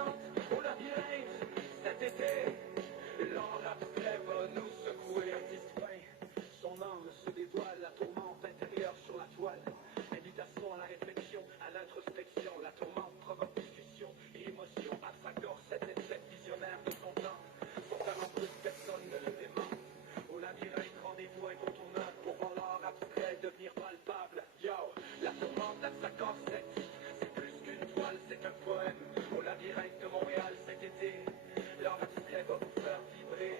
descente au labyrinthe cet été. L'or abstrait va nous secouer. Distinct, son angle se dévoile, la tourmente intérieure sur la toile. Invitation à la réflexion, à l'introspection. La tourmente provoque discussion et émotion. À sa gorge, cette visionnaire de son temps. Son talent brut, personne ne le dément. Au labyrinthe, rendez-vous incontournable pour voir l'art abstrait devenir palpable. Yo, la tourmente à sa corsette, c'est plus qu'une toile, c'est un poème. Au labyrinthe de Montréal cet été, l'art abstrait va vous faire vibrer.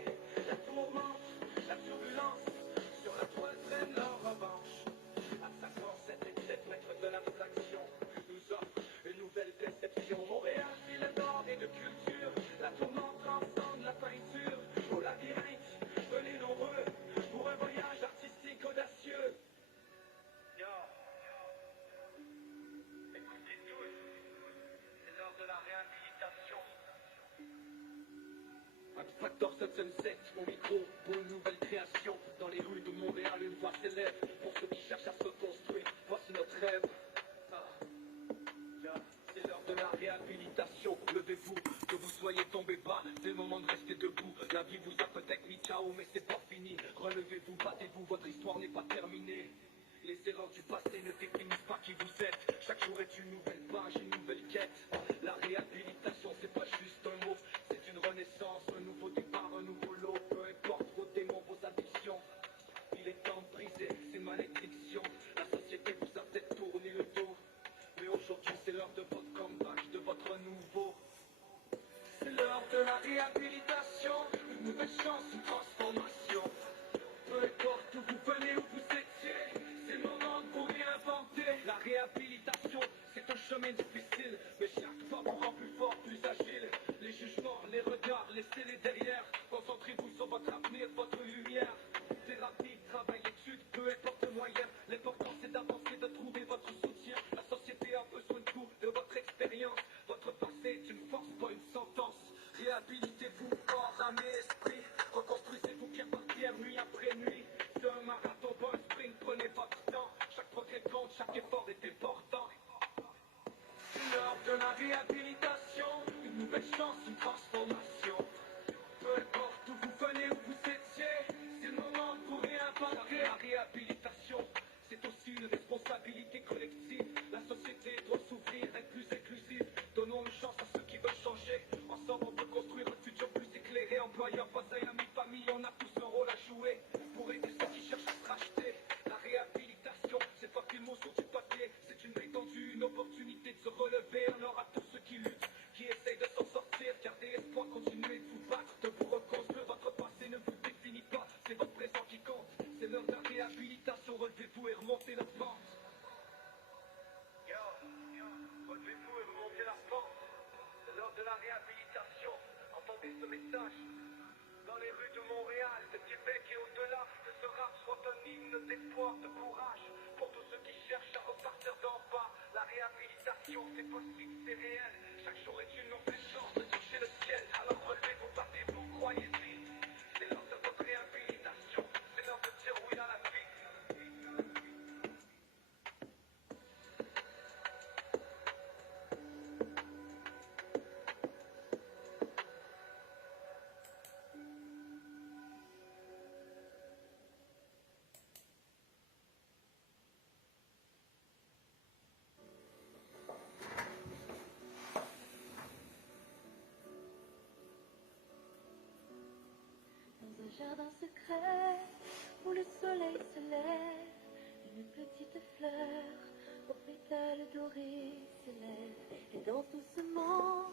La tourmente, la turbulence, sur la toile traîne leur revanche. À sa corsette, cette maître de l'abstraction nous offre une nouvelle déception. Montréal, ville d'art et de culture, la tourmente transcende la peinture. Au labyrinthe, venez nombreux pour un voyage artistique audacieux. Yo, écoutez tous, c'est l'heure de la réhabilitation. Abstractor 777 au micro pour une nouvelle création. Dans les rues de Montréal, une voix s'élève pour ceux qui cherchent à se construire. Voici notre rêve. C'est l'heure de la réhabilitation. Levez-vous, que vous soyez tombé bas, c'est le moment de rester debout. La vie vous a peut-être mis ciao, mais c'est pas fini. Relevez-vous, battez-vous, votre histoire n'est pas terminée. Les erreurs du passé ne définissent pas qui vous êtes. Chaque jour est une nouvelle page, une nouvelle quête. La réhabilitation, c'est pas juste un mot, c'est une renaissance, un nouveau départ, un nouveau lot. Peu importe vos démons, vos addictions, il est temps de briser ces malédictions. La société vous a peut-être tourné le dos, mais aujourd'hui c'est l'heure de votre comeback, de votre nouveau. C'est l'heure de la réhabilitation, une nouvelle chance, une transformation. Peu importe où vous venez, où vous étiez, c'est le moment de vous réinventer. La réhabilitation, c'est un chemin difficile, mais chaque fois vous rend plus fort, plus agile. Les jugements, les regards, laissez-les derrière. Concentrez-vous sur votre avenir, votre lumière. Thérapie, travail, études, peu importe le moyen. L'important c'est d'avancer, de trouver votre soutien. La société a besoin de vous, de votre expérience. Votre passé est une force, pas une sentence. Réhabilitez-vous, corps, âme et esprit. Reconstruisez-vous pierre par pierre, nuit après nuit. C'est un marathon, pas un sprint, prenez votre temps. Chaque progrès compte, chaque effort est important. C'est l'heure de la réhabilitation, une nouvelle chance, une transformation. Peu importe où vous venez, où vous étiez, c'est le moment de vous réinventer. La réhabilitation, c'est aussi une responsabilité collective. La société doit s'ouvrir, être plus inclusive. Donnons une chance à ceux qui veulent changer. Ensemble, on peut construire un futur plus éclairé. Employeurs, voisins, amis, famille, on a tous un rôle à jouer pour aider ceux qui cherchent à se racheter. La réhabilitation, c'est pas qu'une mot sur du papier, c'est une étendue, une opportunité de se relever. Alors à tous ceux qui luttent, qui essayent de s'en sortir, gardez espoir, continuez de vous battre, de vous reconstruire. Votre passé ne vous définit pas, c'est votre présent qui compte. C'est l'heure de la réhabilitation, relevez-vous et remontez la pente. Yo, relevez-vous et remontez la pente. C'est l'heure de la réhabilitation. Entendez ce message. Dans les rues de Montréal, de Québec et au-delà, que ce rap soit un hymne d'espoir, de courage. Pour tous ceux qui cherchent à repartir d'en bas, la réhabilitation c'est possible, c'est réel. Chaque jour est une nouvelle chance de toucher le ciel. Alors relevez-vous, battez-vous, croyez-y. C'est l'heure de votre réhabilitation. C'est l'heure de dire oui à la vie. Dans un jardin secret où le soleil se lève, une petite fleur aux pétales dorés s'élève et danse doucement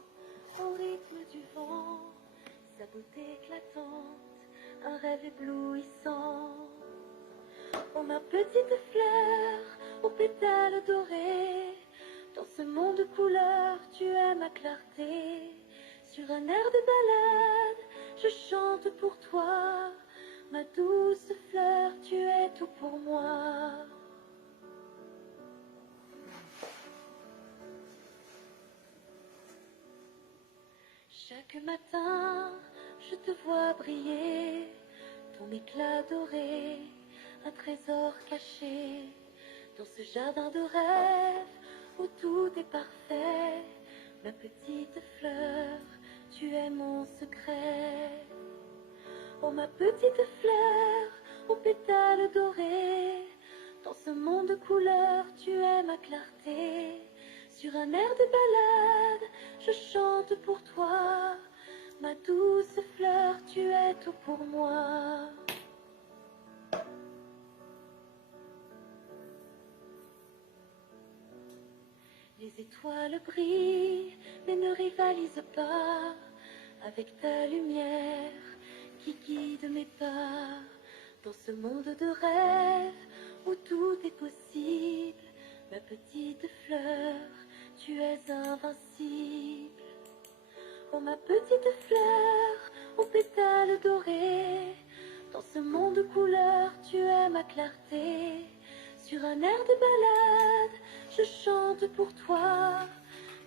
au rythme du vent. Sa beauté éclatante, un rêve éblouissant. Oh ma petite fleur aux pétales dorés, dans ce monde de couleurs tu es ma clarté. Sur un air de balade, je chante pour toi. Ma douce fleur, tu es tout pour moi. Chaque matin, je te vois briller, ton éclat doré, un trésor caché. Dans ce jardin de rêve où tout est parfait, ma petite fleur, tu es mon secret. Oh ma petite fleur, aux pétales dorés, dans ce monde de couleurs, tu es ma clarté. Sur un air de balade, je chante pour toi. Ma douce fleur, tu es tout pour moi. Les étoiles brillent, mais ne rivalisent pas avec ta lumière qui guide mes pas. Dans ce monde de rêve où tout est possible, ma petite fleur, tu es invincible. Oh ma petite fleur, aux pétales dorés, dans ce monde de couleurs, tu es ma clarté. Sur un air de balade, je chante pour toi.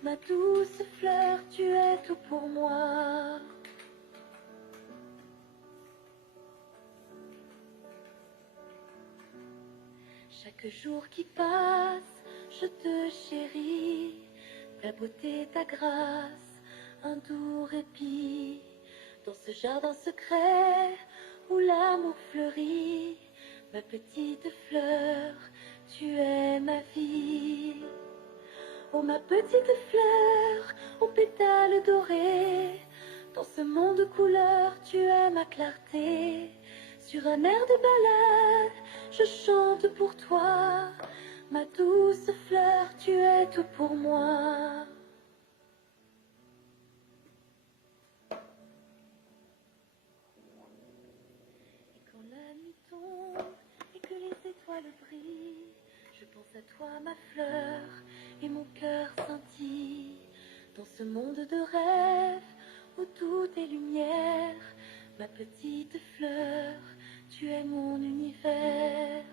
Ma douce fleur, tu es tout pour moi. Chaque jour qui passe, je te chéris. Ta beauté, ta grâce, un doux répit. Dans ce jardin secret où l'amour fleurit, ma petite fleur, tu es ma vie. Oh ma petite fleur, aux pétales dorés, dans ce monde de couleurs, tu es ma clarté. Sur un air de balade, je chante pour toi. Ma douce fleur, tu es tout pour moi. Et quand la nuit tombe et que les étoiles brillent, je pense à toi, ma fleur, et mon cœur scintille. Dans ce monde de rêve où tout est lumière, ma petite fleur, tu es mon univers.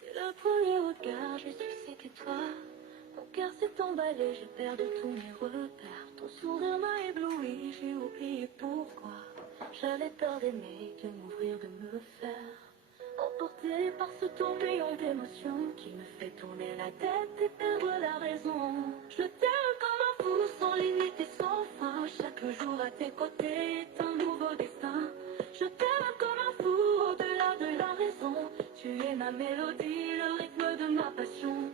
Dès le premier regard, j'ai su que c'était toi. Mon cœur s'est emballé, j'ai perdu tous mes repères. Ton sourire m'a ébloui, j'ai oublié pourquoi. J'avais peur d'aimer, de m'ouvrir, de me faire emporté par ce tourbillon d'émotions qui me fait tourner la tête et perdre la raison. Je t'aime comme un fou, sans limite et sans fin. Chaque jour à tes côtés est un nouveau destin. Je t'aime comme un fou, au-delà de la raison. Tu es ma mélodie, le rythme de ma passion.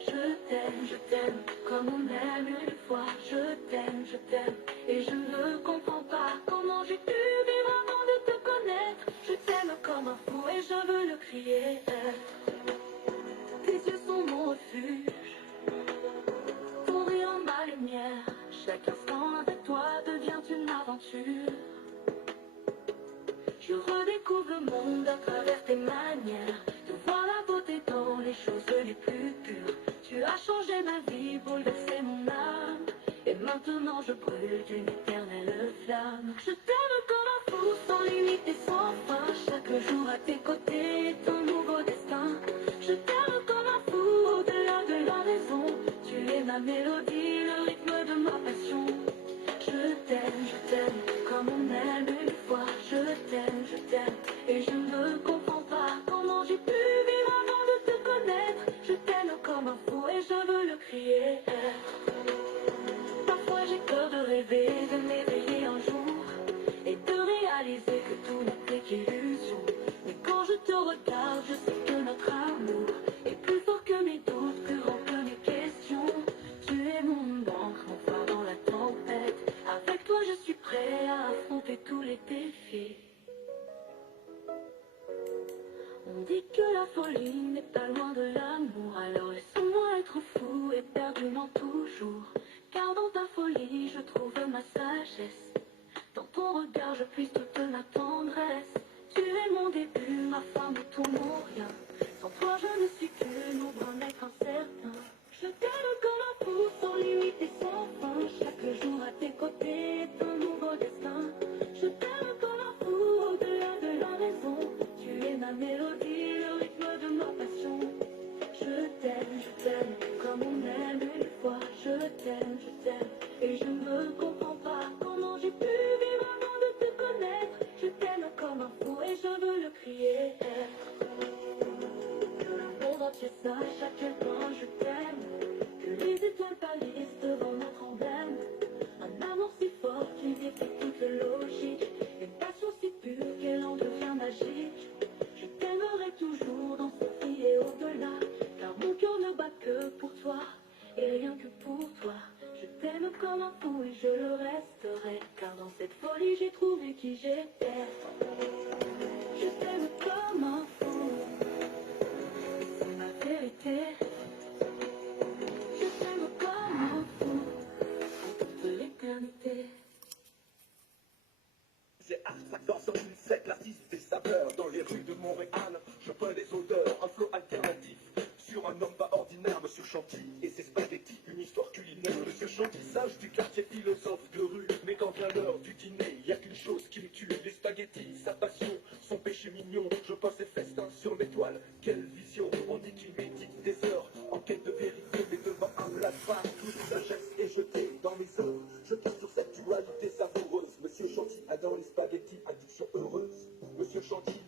Je t'aime, comme on aime une fois. Je t'aime, et je ne comprends pas comment j'ai pu vivre avant de te connaître. Je t'aime comme un fou et je veux le crier. Tes yeux sont mon refuge, ton rire en ma lumière. Chaque instant avec toi devient une aventure. Je redécouvre le monde à travers tes manières, de voir la beauté dans les choses les plus pures. Tu as changé ma vie, bouleversé mon âme, et maintenant je brûle d'une éternelle flamme. Je t'aime comme un fou, sans limite et sans fin. Chaque jour à tes côtés est un nouveau destin. Je t'aime comme un fou, au-delà de la raison. Tu es ma mélodie, le rythme de ma passion. Je t'aime, comme on aime une fois. Je t'aime, et je ne comprends pas comment j'ai pu vivre avant de te connaître. Je t'aime comme un fou et je veux le crier. Parfois j'ai peur de rêver, de m'éveiller un jour et de réaliser que tout n'est qu'illusion. Mais quand je te regarde, je sais que notre amour est plus fort que mes doutes, plus grand que mes questions. Tu es mon encre, mon phare dans la tempête. Avec toi je suis prêt à affronter tous les défis. On dit que la folie n'est pas loin de l'amour, alors laisse-moi être fou éperdument toujours. Car dans ta folie je trouve ma sagesse, dans ton regard je puise toute ma tendresse. Tu es mon début, ma fin, mon tout, mon rien. Sans toi je ne suis qu'une ombre, un être incertain. Je t'aime comme un fou, sans limite et sans fin. Chaque jour à tes côtés est un nouveau destin. Je t'aime comme un fou, au-delà de la raison. Tu es ma mélodie, le rythme de ma passion. Je t'aime, comme on aime une fois. Je t'aime, et je ne comprends pas comment j'ai pu vivre avant de te connaître. Je t'aime comme un fou et je veux le crier. Que le monde entier sache à quel point je t'aime. Que les étoiles pâlissent devant notre emblème. Un amour si fort qui défie toute logique. Une passion si pure qu'elle en devient magique. Je t'aimerai toujours dans cette vie et au-delà. Car mon cœur ne bat que pour toi. Et rien que pour toi. Je t'aime comme un fou et je le resterai. Car dans cette folie j'ai trouvé qui j'étais. Je t'aime comme un fou. C'est ma vérité. Je t'aime comme un fou. Pour toute l'éternité. C'est art, ça danse dans une sec, l'artiste des saveurs. Dans les rues de Montréal, je peins les odeurs, un flow alternatif. Sur un homme pas ordinaire, Monsieur Chantilly et ses spaghettis, une histoire culinaire. Monsieur Chantilly, sage du quartier, philosophe de rue. Mais quand vient l'heure du dîner, y a qu'une chose qui me tue. Les spaghettis, sa passion, son péché mignon. Je pense ses festins sur mes toiles, quelle vision. On dit qu'il médite des heures, en quête de vérité. Mais devant un plat de pâtes, toute sagesse est jetée dans mes œuvres. Je tire sur cette dualité savoureuse. Monsieur Chantilly a dans les spaghettis addiction heureuse. Monsieur Chantilly